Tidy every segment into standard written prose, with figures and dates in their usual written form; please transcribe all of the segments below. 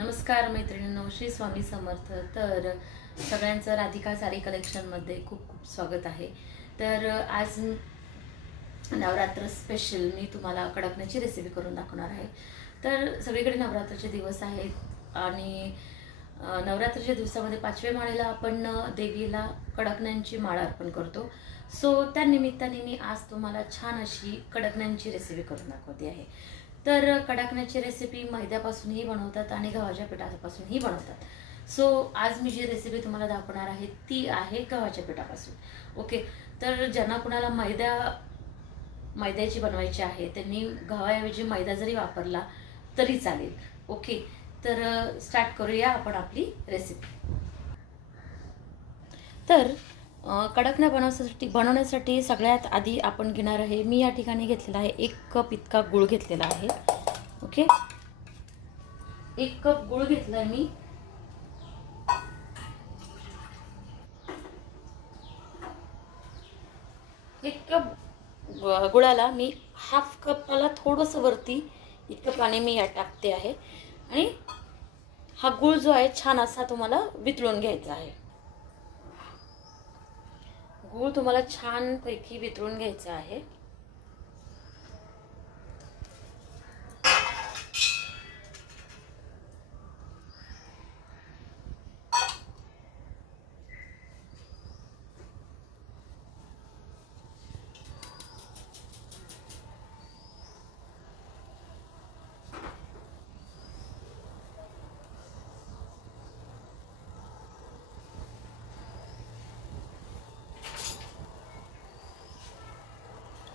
नमस्कार मैत्रिणींनो, श्री स्वामी समर्थ. तर सगळ्यांचं राधिका साडी कलेक्शनमध्ये खूप खूप स्वागत आहे. तर आज नवरात्र स्पेशल मी तुम्हाला कडकण्याची रेसिपी करून दाखवणार आहे. तर सगळीकडे नवरात्राचे दिवस आहेत आणि नवरात्राच्या दिवसामध्ये 5व्या माळेला आपण देवीला कडकण्यांची माळ अर्पण करतो. सो त्या निमित्ताने मी आज तुम्हाला छान अशी कडकण्यांची रेसिपी करून दाखवते आहे. तर कडकण्याची रेसिपी मैद्यापासूनही बनवतात आणि गव्हाच्या पिठापासूनही बनवतात. सो आज मी जी रेसिपी तुम्हाला दाखवणार आहे ती आहे गव्हाच्या पिठापासून. ओके, तर ज्यांना कुणाला मैद्याची बनवायची आहे त्यांनी गव्हाऐवजी मैदा जरी वापरला तरी चालेल. ओके, तर स्टार्ट करूया आपण आपली रेसिपी. तर कडकण्या बनवण्यासाठी सगळ्यात आधी आपण घेणार आहे, मी या ठिकाणी घेतलेला आहे 1 कप इतका गूळ घेतलेला आहे. ओके, 1 कप गूळ घेतलाय मी. एक कप गुळाला मी हाफ कपाला थोडंसं वरती इतकं पाणी मी यात टाकते आहे आणि हा गूळ जो आहे छान असा तुम्हाला वितळून घ्यायचा आहे. गूळ तुम्हाला छानपैकी वितळून घ्यायचा आहे.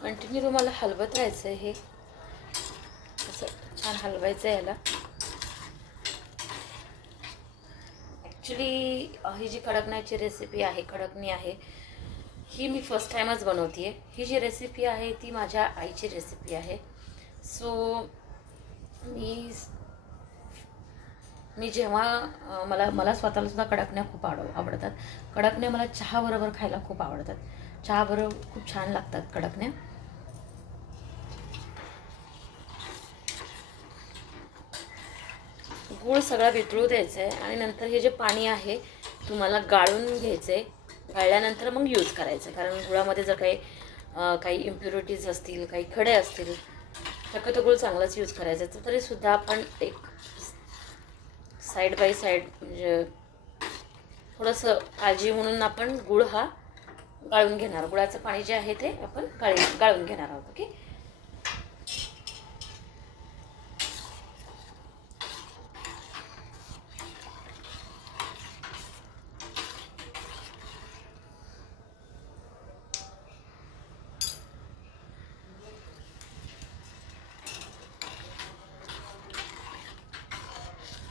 कंटिन्यू तुम्हाला हलवत राहायचं आहे. हे असं छान हलवायचं आहे याला. ॲक्च्युली ही जी कडकण्याची रेसिपी आहे, कडकणी आहे, ही मी फर्स्ट टाईमच बनवते आहे. ही जी रेसिपी आहे ती माझ्या आईची रेसिपी आहे. सो मी जेव्हा मला स्वतःला सुद्धा कडकण्या खूप आवडतात. कडकण्या मला चहाबरोबर खायला खूप आवडतात. चहाबरोबर खूप छान लागतात कडकण्या. गूळ सगळा वितळू द्यायचा आहे आणि नंतर हे जे पाणी आहे तुम्हाला गाळून घ्यायचं आहे. गाळल्यानंतर मग यूज करायचं आहे, कारण गुळामध्ये जर काही इम्प्युरिटीज असतील, काही खडे असतील, शक्यतो गूळ चांगलाच यूज करायचा आहे. तरीसुद्धा आपण एक साईड बाय साईड म्हणजे थोडंसं काळजी म्हणून आपण गूळ हा गाळून घेणार. गुळाचं पाणी जे आहे ते आपण गाळून घेणार आहोत. ओके,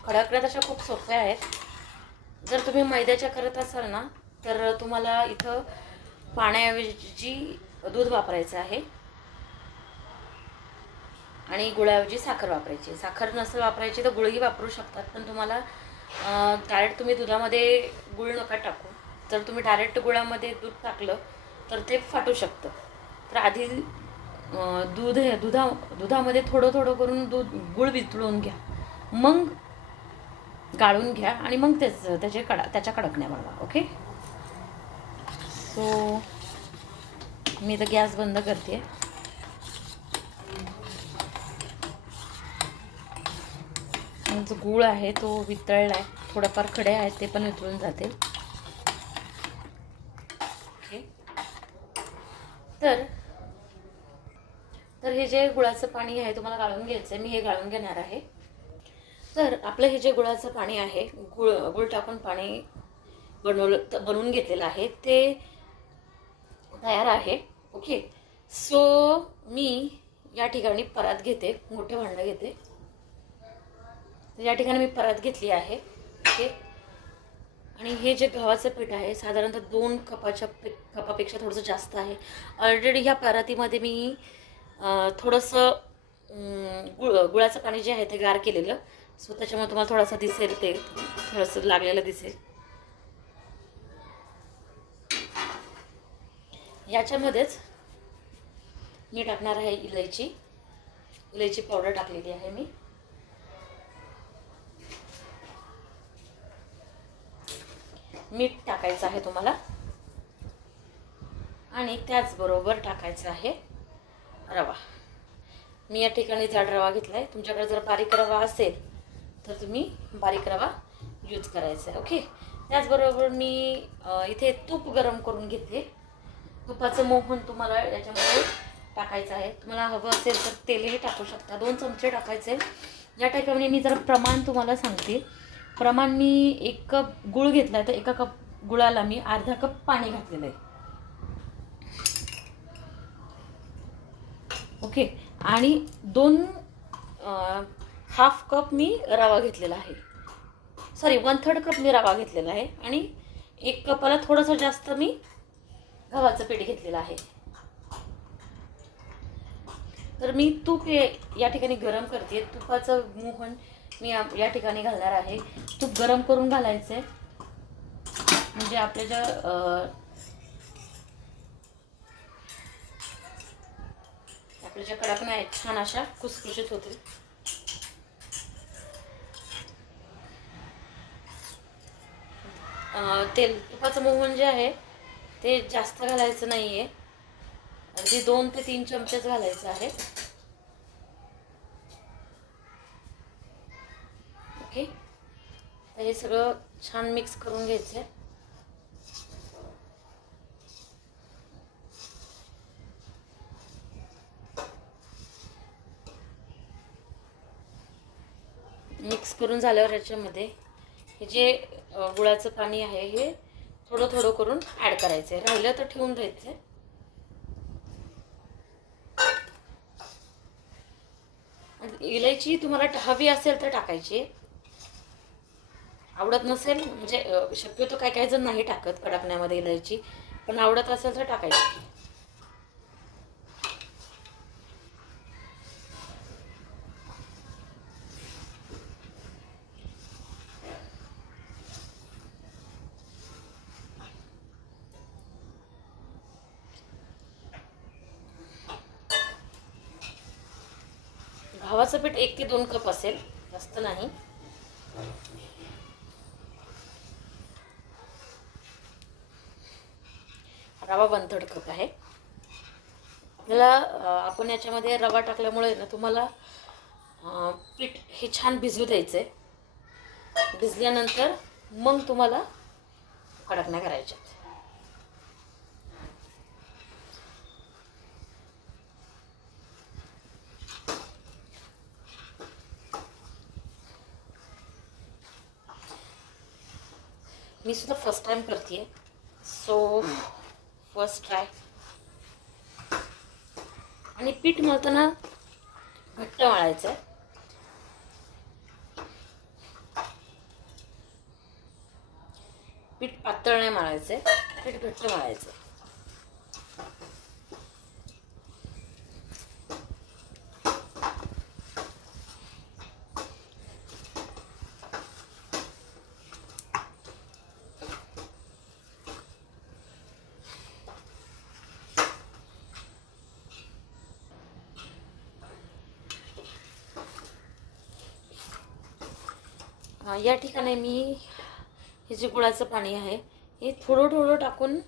कडकण्या तशा खूप सोप्या आहेत. जर तुम्ही मैद्याच्या करत असाल ना तर तुम्हाला इथं पाण्याऐवजी दूध वापरायचं आहे आणि गुळाऐवजी साखर वापरायची. साखर नसेल वापरायची तर गुळही वापरू शकतात, पण तुम्हाला डायरेक्ट तुम्ही दुधामध्ये गुळ नका टाकू. जर तुम्ही डायरेक्ट गुळामध्ये दूध टाकलं तर ते फाटू शकतं. तर आधी दुधामध्ये थोडं थोडं करून गुळ वितळून घ्या, मग गाळून घ्या आणि मग त्याच्या कडकण्या बनवा. ओके, सो मी तर गॅस बंद करते. जो गूळ आहे तो वितळला आहे, थोडाफार खडे आहेत ते पण वितळून जातील. ओके, तर हे जे गुळाचं पाणी आहे तुम्हाला गाळून घ्यायचं आहे. मी हे गाळून घेणार आहे. तर आपलं हे जे गुळाचं पाणी आहे, गुळ टाकून पाणी बनवून घेतलेलं आहे, ते तयार आहे. ओके, सो मी या ठिकाणी परात घेते, मोठे भांडं घेते. या ठिकाणी मी परात घेतली आहे. ओके, आणि हे जे गव्हाचं पीठ आहे साधारणतः 2 कपापेक्षा थोडंसं जास्त आहे. ऑलरेडी ह्या परातीमध्ये मी थोडंसं गुळाचं पाणी जे आहे ते गार केलेलं. सो त्याच्यामुळे तुम्हाला थोडासा दिसेल, ते थोडंसं लागलेलं दिसेल. याच्यामध्येच मी टाकणार आहे इलायची पावडर टाकलेली आहे मी. मीठ टाकायचं आहे तुम्हाला आणि त्याचबरोबर टाकायचं आहे रवा. मी या ठिकाणी जाड रवा घेतला आहे. तुमच्याकडे जर बारीक रवा असेल तर तुम्ही बारीक रवा यूज करायचा आहे. ओके. त्याचबरोबर मी इथे तूप गरम करून घेते. तुपाचं मोहन तुम्हाला याच्यामध्ये टाकायचं आहे. तुम्हाला हवं असेल तर तेलही टाकू शकता. 2 चमचे टाकायचे. या ठिकाणी मी जरा प्रमाण तुम्हाला सांगते. प्रमाण मी 1 कप गूळ घेतला आहे तर 1 कप गुळाला मी अर्धा कप पाणी घातलेलं आहे. ओके. आणि 2 हाफ कप मी रवा घेतलेला आहे. सॉरी 1/3 कप मी रवा घेतलेला आहे आणि 1 कपाला थोडंसं जास्त मी गव्हाचं पीठ घेतलेलं आहे. तर मी तूप या ठिकाणी गरम करते. तुपाचं मोहन मी या ठिकाणी घालणार आहे. तूप गरम करून घालायचं आहे म्हणजे आपल्या ज्या कडकण्या आहेत छान अशा खुसखुशीत होतील. तुपाचं मोहन जे आहे ते जास्त घालायचं नाही आहे. अगदी 2 ते 3 चमचेच घालायचं आहे. ओके. तर हे सगळं छान मिक्स करून घ्यायचं आहे. मिक्स करून झाल्यावर याच्यामध्ये हे जे गुळाचं पाणी आहे हे थोडं थोडं करून ॲड करायचं आहे. राहिलं तर ठेवून द्यायचं आहे. इलायची तुम्हाला हवी असेल तर टाकायची. आवडत नसेल म्हणजे शक्यतो काही जण नाही टाकत कडकण्यामध्ये इलायची, पण आवडत असेल तर टाकायची. गव्हाचं पीठ 1 ते 2 कप असेल, जास्त नाही. रवा 1/3 कप आहे. आपल्याला आपण याच्यामध्ये रवा टाकल्यामुळे ना तुम्हाला पीठ हे छान भिजू द्यायचं आहे. भिजल्यानंतर मग तुम्हाला कडकण्या करायच्या. मी सुद्धा फर्स्ट टाइम करते, सो फर्स्ट ट्राय. आणि पीठ मळताना घट्ट मळायचं आहे. पीठ पातळ नाही मळायचं आहे, पीठ घट्ट मळायचं आहे. या ठिकाणी मी हे जे गुळाचं पाणी आहे हे थोडं थोडं टाकून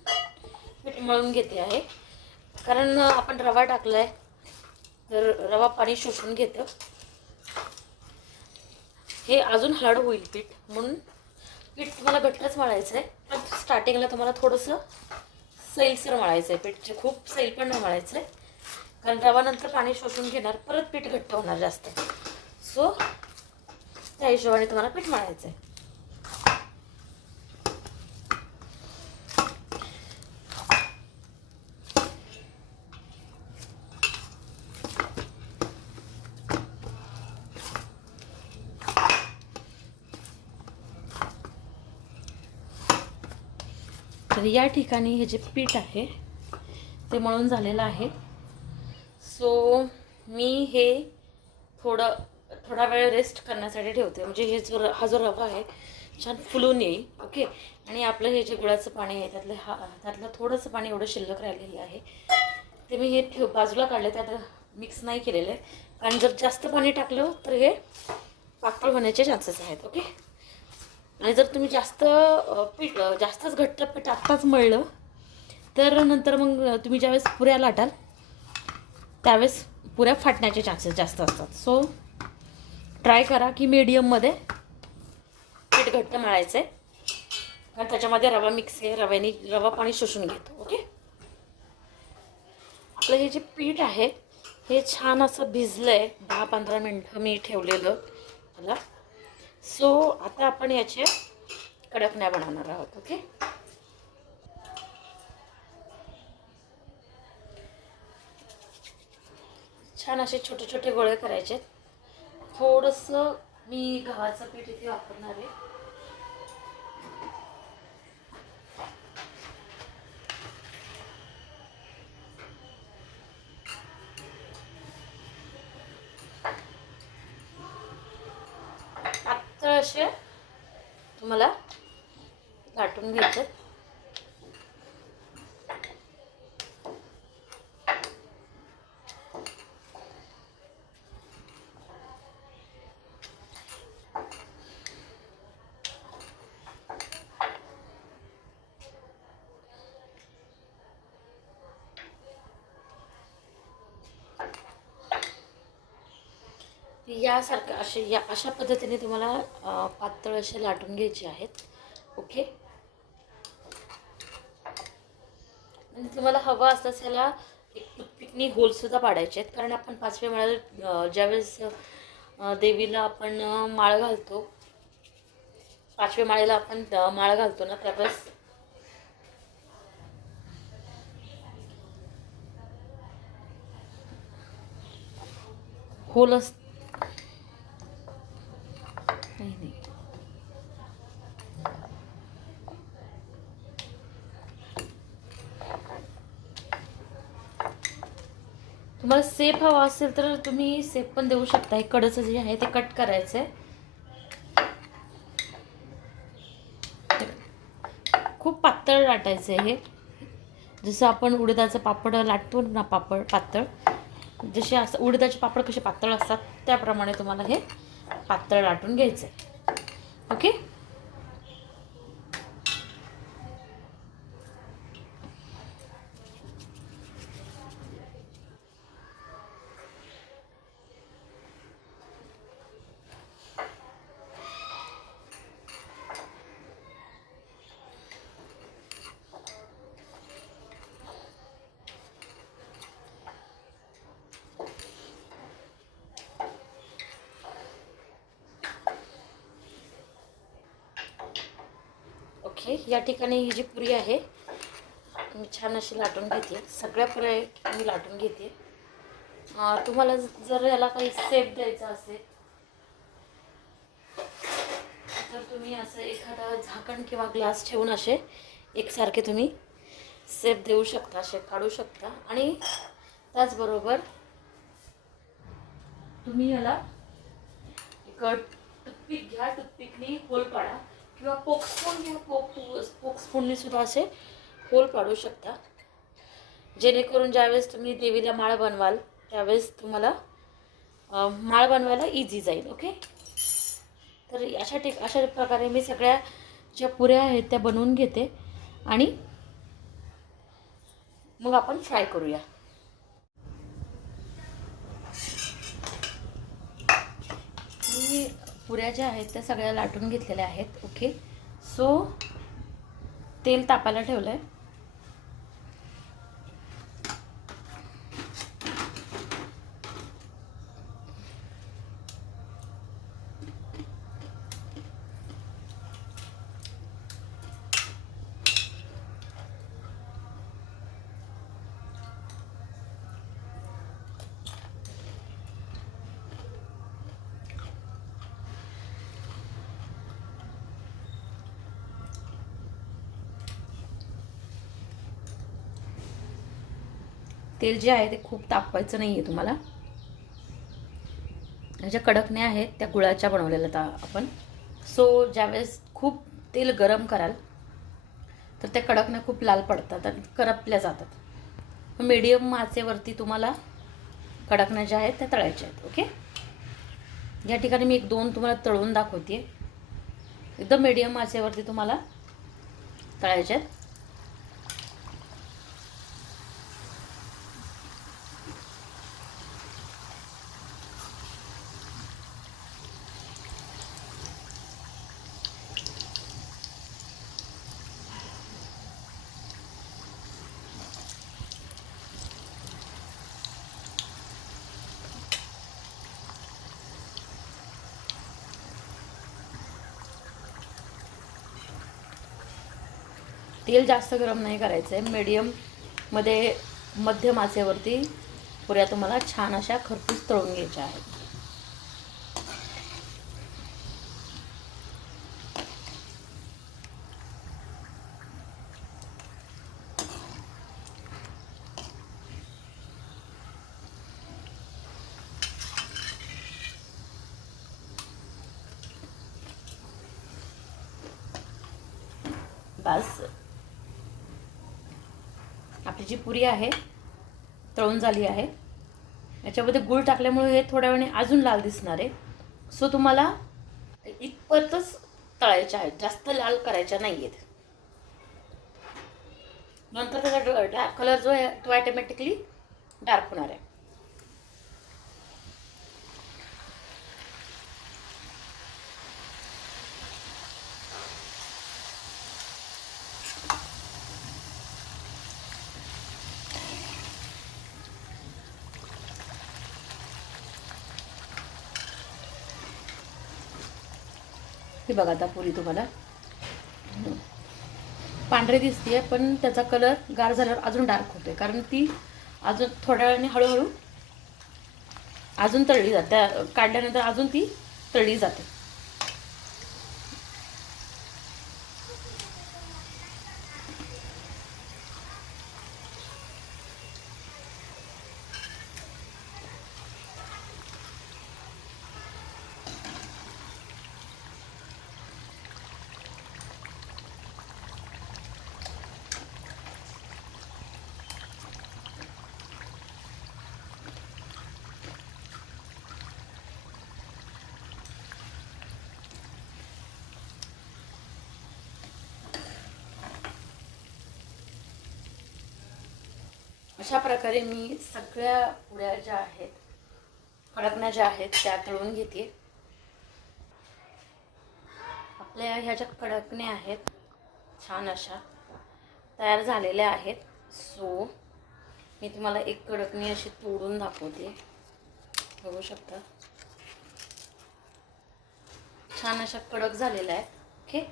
पीठ मळून घेते आहे. कारण आपण रवा टाकला आहे तर रवा पाणी शोषून घेतं. हे अजून हार्ड होईल पीठ, म्हणून पीठ तुम्हाला घट्टच मळायचं आहे. पण स्टार्टिंगला तुम्हाला थोडंसं सैलसर मळायचं आहे. पीठ खूप सैल पण नाही मळायचं आहे, कारण रवा नंतर पाणी शोषून घेणार, परत पीठ घट्ट होणार जास्त. सो त्या हिशोबाने तुम्हाला पीठ मळायचं आहे. तर या ठिकाणी हे जे पीठ आहे ते मळून झालेलं आहे. सो मी हे थोडा वेळ रेस्ट करण्यासाठी ठेवते, म्हणजे हा जो रवा आहे छान फुलून येईल. ओके. आणि आपलं हे जे गुळाचं पाणी आहे त्यातलं थोडंसं पाणी एवढं शिल्लक राहिलेलं आहे ते मी हे बाजूला काढले, त्यात मिक्स नाही केलेलं आहे. कारण जर जास्त पाणी टाकलं तर हे पातळ होण्याचे चान्सेस आहेत. ओके. आणि जर तुम्ही जास्त पीठ जास्तच घट्ट पीठ आत्ताच मळलं तर नंतर मग तुम्ही ज्यावेळेस पुऱ्या लाटाल त्यावेळेस पुऱ्या फाटण्याचे चान्सेस जास्त असतात. सो ट्राय करा की मीडियममध्ये पीठ घट्ट मळायचं आहे, कारण त्याच्यामध्ये रवा मिक्स आहे, रवा पाणी शोषून घेतो. ओके, आपलं हे जे पीठ आहे हे छान असं भिजलं आहे. 10-15 मिनटं मी ठेवलेलं मला. सो आता आपण याचे कडकण्या बनवणार आहोत. ओके, छान असे छोटे छोटे गोळे करायचे. थोडंसं मी गव्हाचं पीठ इथे वापरणार आहे. पातळ असे तुम्हाला लाटून घ्यायचे. यासारखं अशा पद्धतीने तुम्हाला पातळ असे लाटून घ्यायचे आहेत. ओके, आणि तुम्हाला हवं असल्यास ह्याला एक टूथपिकनी होलसुद्धा पाडायचे आहेत, कारण आपण 5व्या माळ्याला ज्यावेळेस देवीला आपण माळ घालतो, 5व्या माळेला आपण माळ घालतो ना, त्यावेळेस होल नाही. तुम्हाला सेफ हवा असेल तर तुम्ही सेफ पण देऊ शकता. हे कडचं जे आहे ते कट करायचं आहे. खूप पातळ लाटायचं आहे हे, जसं आपण उडदाचं पापड लाटतो ना, पातळ, जसे असं उडदाचे पापड कसे पातळ असतात त्याप्रमाणे तुम्हाला हे पातळ लाटून घ्यायचं आहे. ओके, या ठिकाणी ही जी पुरी आहे मी छान अशी लाटून घेते. सगळ्या पुऱ्या मी लाटून घेते. तुम्हाला जर याला काही शेप द्यायचा असेल तर तुम्ही असं एखादा झाकण किंवा ग्लास ठेवून असे एकसारखे तुम्ही शेप देऊ शकता, शेप काढू शकता. आणि त्याचबरोबर तुम्ही याला एक टूथपिक घ्या, टूथपिकनी होल पाडा, किंवा पोक स्पून घ्या, पोक स्पूनने सुद्धा असे होल पाडू शकता, जेणेकरून ज्यावेळेस तुम्ही देवीला माळ बनवाल त्यावेळेस तुम्हाला माळ बनवायला इझी जाईल. ओके, तर अशा प्रकारे मी सगळ्या ज्या पुऱ्या आहेत त्या बनवून घेते आणि मग आपण फ्राय करूया. मी पुऱ्या ज्या आहेत त्या सगळ्या लाटून घेतलेल्या आहेत. ओके, सो तेल तापायला ठेवलं आहे. तेल जे आहे ते खूप तापवायचं नाही आहे तुम्हाला. ह्याच्या कडकण्या आहेत त्या गुळाच्या बनवलेल्या आपण. सो ज्यावेळेस खूप तेल गरम कराल तर त्या कडकण्या खूप लाल पडतात आणि करपल्या जातात. मीडियम आचेवरती तुम्हाला कडकण्या ज्या आहेत त्या तळायच्या आहेत. ओके, या ठिकाणी मी 1-2 तुम्हाला तळून दाखवते. एकदम मीडियम आचेवरती तुम्हाला तळायचे आहेत. तेल जास्त गरम नाही करायचं आहे, मीडियममध्ये मध्यम आचेवरती पुऱ्या तुम्हाला छान अशा खरपूस तळून घ्यायच्या आहेत. बस आपली जी पुरी आहे तळून झाली आहे. याच्यामध्ये गूळ टाकल्यामुळे हे थोड्या वेळाने अजून लाल दिसणार आहे. सो तुम्हाला इतपतच तळायच्या आहेत, जास्त लाल करायच्या नाही आहेत. नंतर त्याचा डार्क कलर जो आहे तो ऑटोमॅटिकली डार्क होणार आहे. ही बघा आता पुरी तुम्हाला पांढरी दिसते, पण त्याचा कलर गार झाल्यावर अजून डार्क होते, कारण ती अजून थोड्या वेळाने हळूहळू अजून तळली जाते. काढल्यानंतर अजून ती तळली जाते. अशा प्रकारे मी सगळ्या पुऱ्या ज्या आहेत, कडकण्या ज्या आहेत त्या तळून घेते. आपल्या ह्या ज्या कडकण्या आहेत छान अशा तयार झालेल्या आहेत. सो मी तुम्हाला एक कडकणी अशी तोडून दाखवते. बघू शकता छान अशा कडक झालेल्या आहेत. ओके.